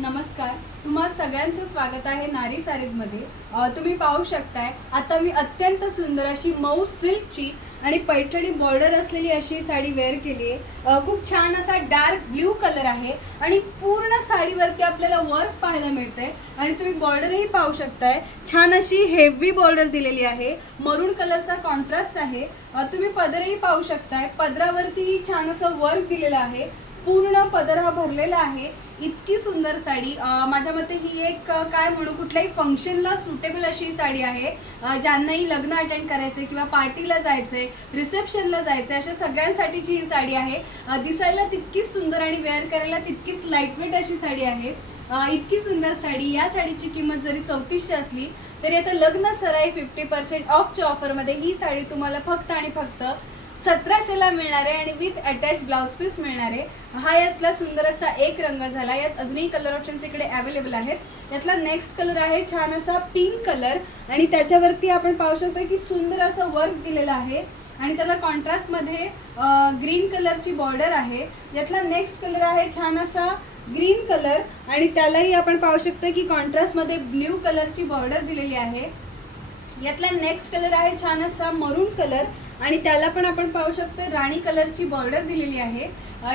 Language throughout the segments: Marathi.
नमस्कार. तुम्हा सगळ्यांचं स्वागत आहे नारी सारीजमध्ये. तुम्ही पाहू शकताय आता मी अत्यंत सुंदर अशी मऊ सिल्कची आणि पैठणी बॉर्डर असलेली अशी साडी वेअर केली आहे खूप छान असा डार्क ब्ल्यू कलर आहे आणि पूर्ण साडीवरती आपल्याला वर्क पाहायला मिळतंय. आणि तुम्ही बॉर्डरही पाहू शकताय. छान अशी हेवी बॉर्डर दिलेली आहे. मरून कलरचा कॉन्ट्रास्ट आहे. तुम्ही पदरही पाहू शकताय. पदरावरतीही छान असं वर्क दिलेलं आहे. पूर्ण पदर हा भरलेला आहे. इतकी सुंदर साडी. माझ्या मते ही एक काय म्हणू कुठल्याही फंक्शनला सुटेबल अशी ही साडी आहे. ज्यांनाही लग्न अटेंड करायचंय किंवा पार्टीला जायचंय रिसेप्शनला जायचंय अशा सगळ्यांसाठीची ही साडी आहे. दिसायला तितकीच सुंदर आणि वेअर करायला तितकीच लाईटवेट अशी साडी आहे. इतकी सुंदर साडी. या साडीची किंमत जरी चौतीसशे असली तरी आता लग्न सराई फिफ्टी पर्सेंट ऑफच्या ऑफरमध्ये ही साडी तुम्हाला फक्त आणि फक्त सतराशेला मिळणारे आणि विथ अटॅच ब्लाउज पीस मिळणारे. हा यातला सुंदर असा एक रंग झाला. यात अजूनही कलर ऑप्शन्स इकडे अवेलेबल आहेत. यातला नेक्स्ट कलर आहे छान असा पिंक कलर आणि त्याच्यावरती आपण पाहू शकतो की सुंदर असं वर्क दिलेलं आहे. आणि त्याला कॉन्ट्रास्टमध्ये ग्रीन कलरची बॉर्डर आहे. यातला नेक्स्ट कलर आहे छान असा ग्रीन कलर आणि त्यालाही आपण पाहू शकतो की कॉन्ट्रास्टमध्ये ब्ल्यू कलरची बॉर्डर दिलेली आहे. यातला नेक्स्ट कलर आहे छान असा मरून कलर आणि त्याला पण आपण पाहू शकतो राणी कलरची बॉर्डर दिलेली आहे.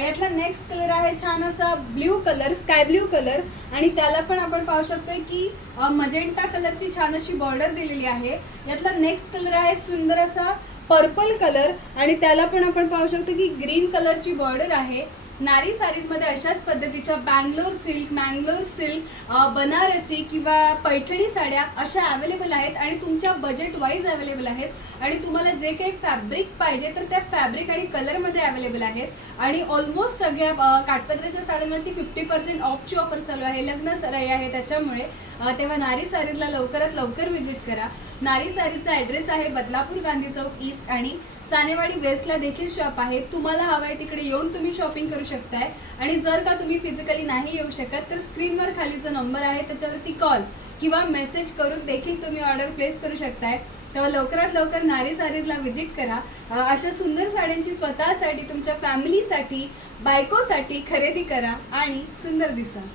यातला नेक्स्ट कलर आहे छान असा blue colour sky blue colour आणि त्याला पण आपण पाहू शकतोय की मजेंटा कलरची छान अशी बॉर्डर दिलेली आहे. यातला नेक्स्ट कलर आहे सुंदर असा पर्पल कलर आणि त्याला पण आपण पाहू शकतो की ग्रीन कलरची बॉर्डर आहे. नारी सारीजमध्ये अशाच पद्धतीच्या बँगलोर सिल्क मँगलोर सिल्क बनारसी किंवा पैठणी साड्या अशा अवेलेबल आहेत आणि तुमच्या बजेट वाईज अवेलेबल आहेत. आणि तुम्हाला जे काही फॅब्रिक पाहिजे तर त्या फॅब्रिक आणि कलरमध्ये अवेलेबल आहेत. आणि ऑलमोस्ट सगळ्या काठपत्र्याच्या साड्यांवरती फिफ्टी पर्सेंट ऑफची ऑफर चालू आहे. लग्न सराई आहे त्याच्यामुळे तेव्हा नारी सारीजला लवकरात लवकर व्हिजिट करा. नारी सारीचा ॲड्रेस आहे बदलापूर गांधी चौक ईस्ट आणि सानेवाडी वेस्टला देखील शॉप आहे. तुम्हाला हवं आहे तिकडे येऊन तुम्ही शॉपिंग करू शकताय. आणि जर का तुम्ही फिजिकली नाही येऊ शकत तर स्क्रीनवर खाली जो नंबर आहे त्याच्यावरती कॉल किंवा मेसेज करून देखील तुम्ही ऑर्डर प्लेस करू शकताय. तेव्हा लवकरात लवकर नारी सारीजला व्हिजिट करा. अशा सुंदर साड्यांची स्वतःसाठी तुमच्या फॅमिलीसाठी बायकोसाठी खरेदी करा आणि सुंदर दिसा.